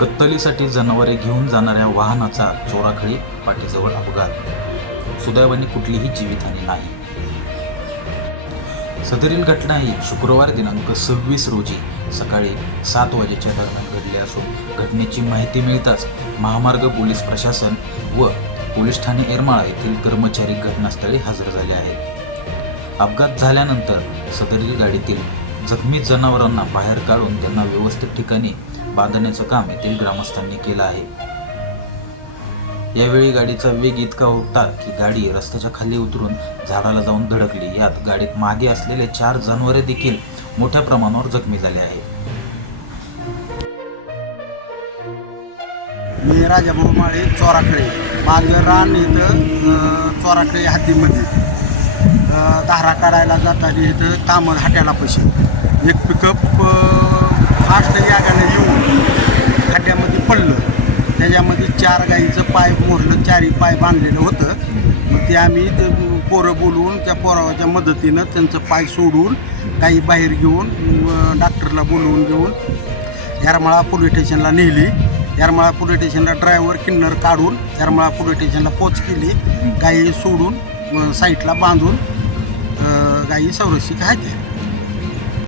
कत्तलीसाठी जनावरे घेऊन जाणाऱ्या वाहनाचा चोराखळी पाठीजवळ अपघात. सुदैवाने कुठलीही जीवितहानी नाही. सदरील घटना ही शुक्रवार दिनांक सव्वीस रोजी सकाळी सात वाजेच्या दरम्यान घडली असून घटनेची माहिती मिळताच महामार्ग पोलीस प्रशासन व पोलीस ठाणे एरमाळा येथील कर्मचारी घटनास्थळी हजर झाले आहेत. अपघात झाल्यानंतर सदरील गाडीतील जखमी जनावरांना बाहेर काढून त्यांना व्यवस्थित ठिकाणी बांधण्याचं काम येथील ग्रामस्थांनी केलं आहे. यावेळी गाडीचा वेग इतका होता की गाडी रस्त्याच्या खाली उतरून झाडाला जाऊन धडकली. यात गाडीत मागे असलेले चार जनावरे देखील मोठ्या प्रमाणावर जखमी झाले आहेत. मी राजा माळे चोराकडे माझं रान इथं चोराखळे चोराकडे हद्दीमध्ये धारा काढायला जाताना इथं तामण हाट्याला पैसे. एक पिकअप फास्ट यागाने येऊन खड्ड्यामध्ये पडलं. त्याच्यामध्ये चार गाईचं पाय मोडलं चारही पाय बांधलेलं होतं. मग ते आम्ही ते पोरं बोलवून त्या पोराच्या मदतीनं त्यांचं पाय सोडून गाई बाहेर घेऊन डॉक्टरला बोलवून घेऊन येरमाळा पोलीस स्टेशनला नेली. येरमाळा पोलीस स्टेशनला ड्रायव्हर किन्नर काढून येरमाळा पोलीस स्टेशनला पोच केली. गाई सोडून साईटला बांधून गाई संरक्षित आहेत